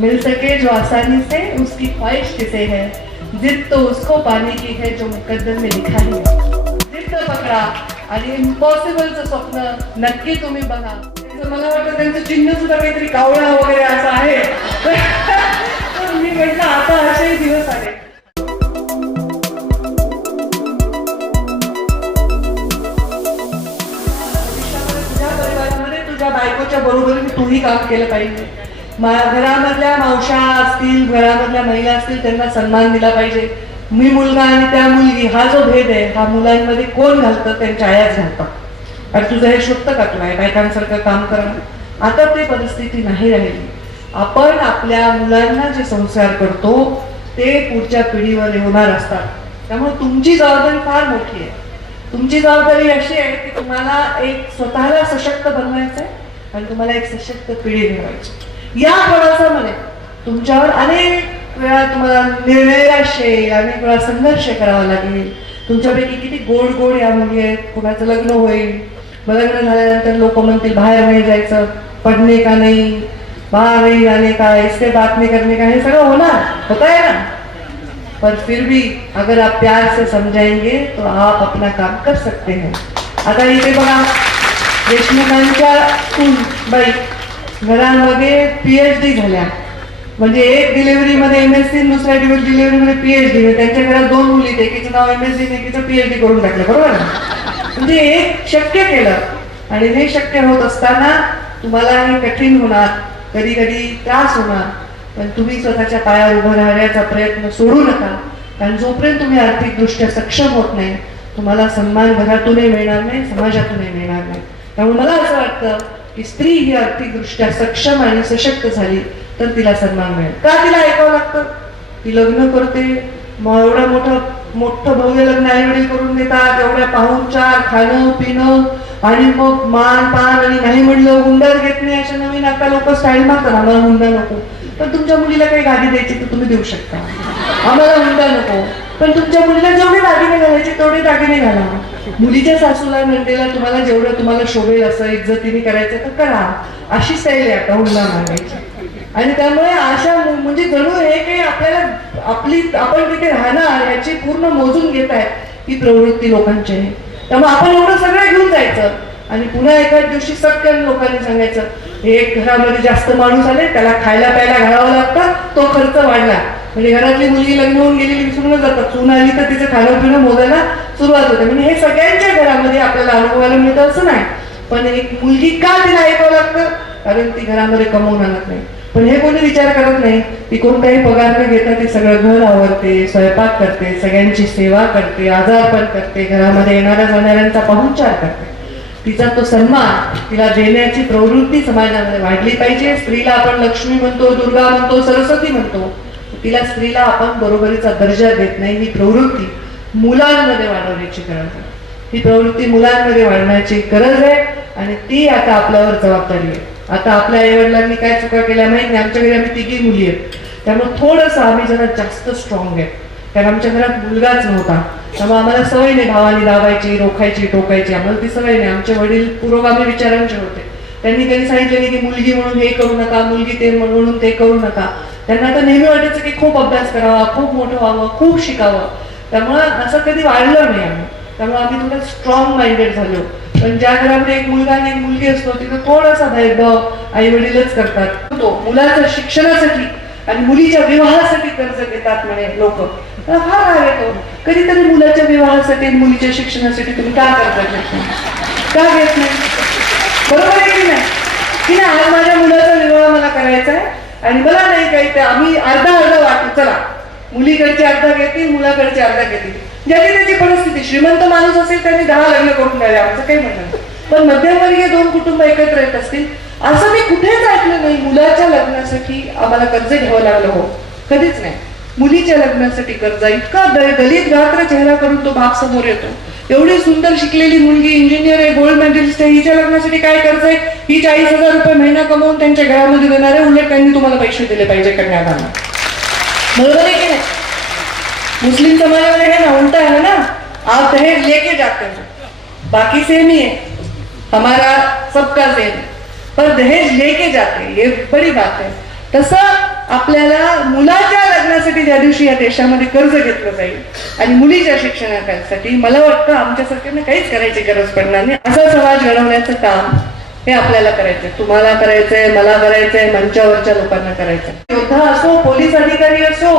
Mill सके जो आसानी से उसकी ख्वाहिश किसे है। जिद तो उसको पाने की है जो मुकद्दर में लिखा ही जिद्द पकडा आणि इम्पॉसिबलचं स्वप्न नक्की तुम्ही बघा मला वाटतं त्यांचं चिन्ह सुद्धा काहीतरी कावळा वगैरे असं आहे तर मी म्हटलं आता असेही दिवस आले तुझ्या परिवारामध्ये तुझ्या बायकोच्या बरोबरीने तूही काम केलं पाहिजे घरामधल्या मावशा असतील घरामधल्या महिला असतील त्यांना सन्मान दिला पाहिजे. मी मुलगा आणि त्या मुलगी हा जो भेद आहे हा मुलांमध्ये कोण घालतं? त्यांच्या आयाच घालतात आणि तुझं हे शोधतं का तुला बायकांसारखं काम करणं. आता ते परिस्थिती नाही राहिली. आपण आपल्या मुलांना जे संस्कार करतो ते पुढच्या पिढीवर होणार असतात. त्यामुळे तुमची जबाबदारी फार मोठी आहे. तुमची जबाबदारी अशी आहे की तुम्हाला एक स्वतःला सशक्त बनवायचं आहे आणि तुम्हाला एक सशक्त पिढी घडवायची या प्रवासामध्ये तुमच्यावर अनेक वेळा तुम्हाला निर्णयाश अनेक वेळा संघर्ष करावा लागेल. तुमच्यापैकी किती गोड गोड या म्हणजे मुली आहेत कुणाचं लग्न होईल. मग लग्न झाल्यानंतर लोक म्हणतील बाहेर नाही जायचं पडणे का नाही बाहेर नहीं जाने का इससे बात नाही करने का हे सगळं होणार होता है ना? पर फिर भी अगर आप प्यार से समझाएंगे तो आप अपना काम कर सकते हैं. आता इथे बघा देशमुखांच्या बाई घरांमध्ये पीएच डी झाल्या. म्हणजे एक डिलिव्हरीमध्ये एम एस सी दुसऱ्या डिलिव्हरीमध्ये पीएच डी त्यांच्या घरात दोन मुली एकीचं नाव एम एस सी एकीचं पीएच डी करून टाकलं. बरोबर ना म्हणजे एक शक्य केलं. आणि हे शक्य होत असताना तुम्हाला हे कठीण होणार. कधी कधी त्रास होणार. पण तुम्ही स्वतःच्या पायावर उभं राहण्याचा प्रयत्न सोडू नका. कारण जोपर्यंत तुम्ही आर्थिकदृष्ट्या सक्षम होत नाही तुम्हाला सन्मान घरातूनही मिळणार नाही समाजातूनही मिळणार नाही. त्यामुळे मला असं वाटतं की स्त्री ही आर्थिकदृष्ट्या सक्षम आणि सशक्त झाली तर तिला सन्मान मिळेल. का तिला ऐकावं लागतं? ती लग्न करते मग एवढं मोठं मोठं भव्य लग्न आईवडील करून देतात एवढ्या पाहुणचार खाणं पिणं आणि मग मान पान आणि नाही म्हणलं हुंडर घेत नाही अशा नवीन आता लोक स्टाईल मारतात आम्हाला हुंडा नको. पण तुमच्या मुलीला काही गादी द्यायची तर तुम्ही देऊ शकता. आम्हाला हुंडा नको. पण तुमच्या मुलीला जेवढे दागिने घालायचे तेवढे दागिने घाला. मुलीच्या सासूला नंदेला तुम्हाला जेवढं तुम्हाला शोभेल असं इज्जतीने करायचं तर करा. अशी स्टाईल आहे आता हुंडा मागायची आणि त्यामुळे अशा म्हणजे जणू हे काही आपल्याला आपली आपण तिथे राहणार याची पूर्ण मोजून घेत आहे ही प्रवृत्ती लोकांची. आहे त्यामुळे आपण एवढं सगळं घेऊन जायचं. आणि पुन्हा एखाद दिवशी सटकन लोकांनी सांगायचं एक घरामध्ये जास्त माणूस आले त्याला खायला प्यायला घालावं लागतं तो खर्च वाढला म्हणजे घरातली मुलगी लग्न होऊन गेलेली विसरून जातात. चून आली तर तिचं खाणं पिणं मोजायला सुरुवात होते. म्हणजे हे सगळ्यांच्या घरामध्ये आपल्याला अनुभवायला मिळतं असं नाही. पण एक मुलगी का तिला ऐकावं लागतं? कारण ती घरामध्ये कमवून आणत नाही. पण हे कोणी विचार करत नाही. ती कोणताही पगार न घेता ती सगळं घर आवरते स्वयंपाक करते सगळ्यांची सेवा करते आजारपण करते घरामध्ये येणाऱ्या जाणाऱ्यांचा पाहुणचार करते. तिचा तो सन्मान तिला देण्याची प्रवृत्ती समाजामध्ये वाढली पाहिजे. स्त्रीला आपण लक्ष्मी म्हणतो दुर्गा म्हणतो सरस्वती म्हणतो. तिला स्त्रीला आपण बरोबरीचा दर्जा देत नाही ही प्रवृत्ती मुलांमध्ये वाढवण्याची गरज आहे. ही प्रवृत्ती मुलांमध्ये वाढण्याची गरज आहे आणि ती आता आपल्यावर जबाबदारी आहे. आता आपल्या आईवडिलांनी काय चुका केल्या माहीत नाही? आमच्या घरी आम्ही तिघी मुली आहेत. त्यामुळे थोडंसं आम्ही जरा जास्त स्ट्रॉंग आहे. कारण आमच्या घरात मुलगाच नव्हता. त्यामुळे आम्हाला सवय नाही भावानी दाबायची रोखायची टोकायची. आम्हाला ती सवय नाही. आमचे वडील पुरोगामी विचारांचे होते. त्यांनी त्यांनी सांगितले की मुलगी म्हणून हे करू नका मुलगी ते म्हणून ते करू नका. त्यांना तर नेहमी वाटायचं की खूप अभ्यास करावा खूप मोठं व्हावं खूप शिकावं. त्यामुळं असं कधी वाढलं नाही आम्ही. त्यामुळे आम्ही थोडं स्ट्रॉंग माइंडेड झालो. पण ज्या घरामध्ये एक मुलगा आणि एक मुलगी असतो तिथं थोडासा भेदभाव आई वडीलच करतात. तो मुलाच्या शिक्षणासाठी आणि मुलीच्या विवाहासाठी कर्ज घेतात म्हणे लोक. हा राग येतो. कधीतरी मुलाच्या विवाहासाठी आणि मुलीच्या शिक्षणासाठी तुम्ही का कर्ज घेत नाही? का घेत नाही? बरोबर आहे की नाही? की नाही आज माझ्या मुलाचा विवाह मला करायचा आहे आणि मला आम्ही अर्धा अर्धा वाटू चला. मुलीकडचे अर्धा घेतील मुलाकडचे अर्धा घेतील ज्याची त्याची परिस्थिती श्रीमंत माणूस असेल त्यांनी दहा लग्न करून द्यावे आमचं काही म्हणणं पण मध्यमवर्गीय दोन कुटुंब एकत्र येत असतील असं मी कुठेच ऐकलं नाही. मुलाच्या लग्नासाठी आम्हाला कर्ज घ्यावं लागलं हो. कधीच नाही. मुलीच्या लग्नासाठी कर्ज इतका दलित गात्र चेहरा करून तो बाप समोर येतो. एवढी सुंदर शिकलेली मुलगी इंजिनियर आहे गोल्ड मेडलिस्ट आहे. हिच्या लग्नासाठी काय कर्ज आहे ही चाळीस हजार रुपये महिना कमवून त्यांच्या घरामध्ये देणार आहे उलट त्यांनी तुम्हाला पैसे दिले पाहिजे कन्यादाना बरोबर आहे की नाही? मुस्लिम समाजामध्ये है ना उल्टा है ना? आप दहेज लेके जाते बाकी सेम ही है हमारा सबका सेम पर दहेज लेके जाते ये बड़ी बात है। तसं आपल्याला मुलाच्या लग्नासाठी ज्या दिवशी या देशामध्ये कर्ज घेतलं जाईल आणि मुलीच्या शिक्षणासाठी मला वाटतं आमच्या सरकारने काहीच करायची गरज पडणार नाही. असा समाज घडवण्याचं काम हे आपल्याला करायचंय. तुम्हाला करायचंय मला करायचंय मंचावरच्या लोकांना करायचंय. योद्धा असो पोलीस अधिकारी असो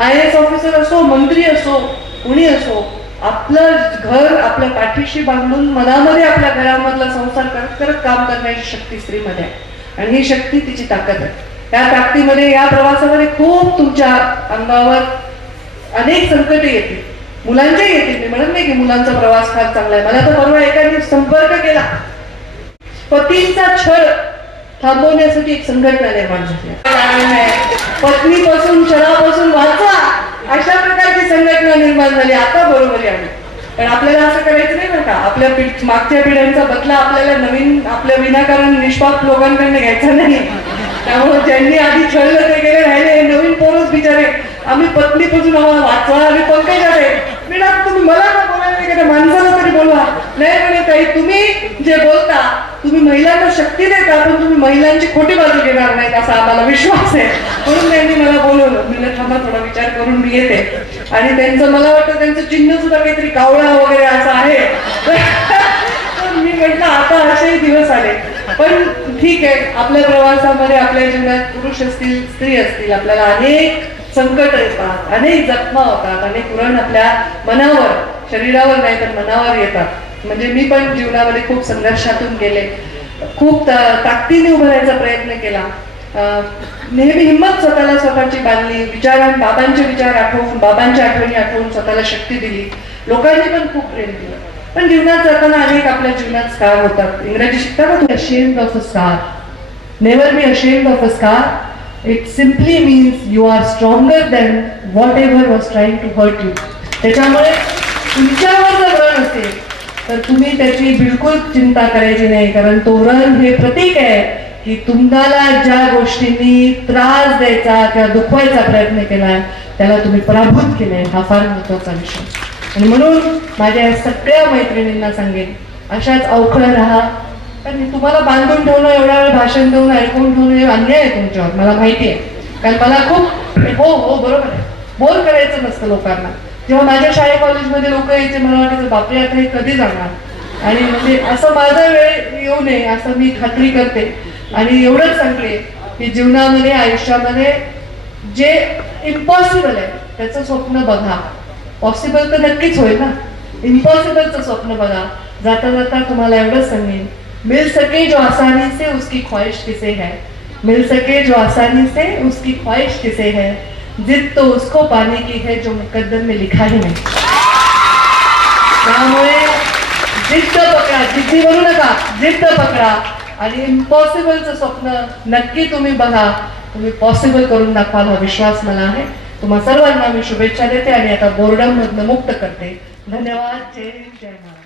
आय एस ऑफिसर असो मंत्री असो कुणी असो आपलं घर आपल्या पाठीशी बांधून मनामध्ये आपल्या घरामधला संसार करत करत काम करण्याची शक्ती स्त्रीमध्ये आहे. आणि ही शक्ती तिची ताकद आहे. त्या ताकदीमध्ये या प्रवासामध्ये खूप तुमच्या अंगावर अनेक संकट येतील. मुलांच्या येतील. मी म्हणत नाही की मुलांचा प्रवास फार चांगला आहे. मला तर परवा एकाने संपर्क केला. पतींचा छळ थांबवण्यासाठी एक संघटना निर्माण झाली कारण आहे, पत्नीपासून छळापासून वाचा. अशा प्रकारची संघटना निर्माण झाली. आता बरोबर आहे. आम्ही पण आपल्याला असं करायचं नाही बरं का? आपल्या पिढ मागच्या पिढ्यांचा बदला आपल्याला नवीन आपल्या विनाकारण निष्पाप लोकांकडनं घ्यायचा नाही. त्यामुळे ज्यांनी आधी छळलं ते गेले राहिले नवीन पोरच बिचारे. आम्ही पत्नीपासून आम्हाला वाचवा आम्ही पंकज आले मी ना तुम्ही मला ना बोलायला नाही माणसाला तरी बोलवा. नाही म्हणे ताई तुम्ही जे बोलता तुम्ही महिलांना शक्ती देता पण तुम्ही महिलांची खोटी बाजू घेणार नाहीत असा आम्हाला विश्वास आहे. म्हणून त्यांनी मला बोलवलं. मी थांबा थोडा विचार करून मी येते. आणि त्यांचं मला वाटतं त्यांचं चिन्ह सुद्धा काहीतरी कावळा वगैरे असं आहे. तर मी म्हटलं आता असेही दिवस आले. पण ठीक आहे आपल्या प्रवासामध्ये आपल्या जीवनात पुरुष असतील स्त्री असतील आपल्याला अनेक संकट येतात अनेक जखमा होतात अनेक पुरण आपल्या मनावर शरीरावर नाही तर मनावर येतात. म्हणजे मी पण जीवनामध्ये खूप संघर्षातून गेले. खूप ता- ताकदीने उभारायचा प्रयत्न केला. नेहमी हिंमत स्वतःला स्वतःची बांधली विचारां बाबांचे विचार आठवून बाबांच्या आठवणी आठवून स्वतःला शक्ती दिली. लोकांनी पण खूप प्रेम दिलं पण जीवनात जाताना अनेक आपल्या जीवनात स्कार होतात. इंग्रजी शिकता का तुम्ही of a scar scar. Be be of a scar it simply means you are stronger than whatever was trying to hurt you त्याच्यामुळे तुमच्यावर जर व्रण असेल तर तुम्ही त्याची बिलकुल चिंता करायची नाही. कारण तो व्रण हे प्रतीक आहे की तुम्हाला ज्या गोष्टींनी त्रास द्यायचा किंवा दुखवायचा प्रयत्न केलाय त्याला तुम्ही पराभूत केलाय. हा फार महत्त्वाचा विषय. आणि म्हणून माझ्या सगळ्या मैत्रिणींना सांगेन अशाच अवखळ राहा. कारण तुम्हाला बांधून ठेवणं एवढा वेळ भाषण देऊन ऐकून ठेवणं हे अन्याय आहे तुमच्यावर मला माहिती आहे. कारण मला खूप हो हो बरोबर आहे. बोर करायचं नसतं लोकांना. जेव्हा माझ्या शाळे कॉलेजमध्ये लोक यायचे मला वाटायचं बापरे आता हे कधी जाणार? आणि म्हणजे असं माझा वेळ येऊ नये असं मी खात्री करते. आणि एवढंच सांगते की जीवनामध्ये आयुष्यामध्ये जे इम्पॉसिबल आहे त्याचं स्वप्न बघा. पॉसिबल तर नक्कीच होईल ना. इम्पॉसिबलचं स्वप्न बघा. जाता जाता तुम्हाला एवढंच सांगेन. मिल सके जो आसानी से उसकी ख्वाहिश किसे है. मिल सके जो आसानी से उसकी ख्वाहिश किसे है. जिद तो उसको पाने की है जो मुकद्दम में लिखा ही नहीं. त्यामुळे जिद्द पकडा. जिद्दी बनू नका. जिद्द पकडा. आणि इम्पॉसिबलचं स्वप्न नक्की तुम्ही बघा. तुम्ही पॉसिबल करून दाखवाल हा विश्वास मला आहे. तुम्हा सर्वांना मी शुभेच्छा देते आणि आता बोर्डम मधनं मुक्त करते. धन्यवाद. जय हिंद जय महाराज